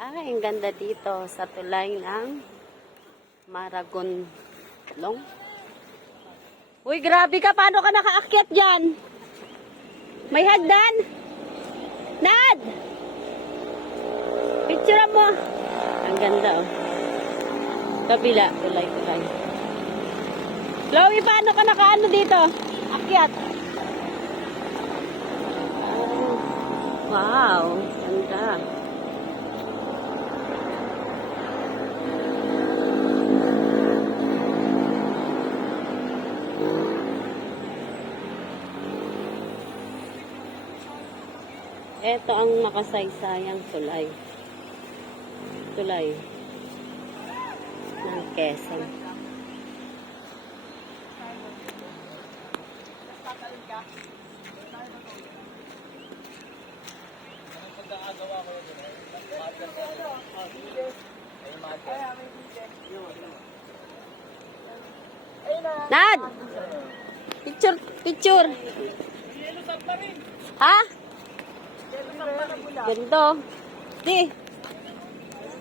Ay, ang ganda dito sa tulay ng Maragon Long. Uy, grabe ka. Paano ka nakaakyat dyan? May hagdan? Nad! Picture mo. Ang ganda, oh. Kabila, tulay. Chloe, paano ka nakaano dito? Akyat. Oh, wow, ganda. Ito ang makasaysayang tulay. Tulay ng Quezon. Nad! Picture! Ha? Ganito. Di.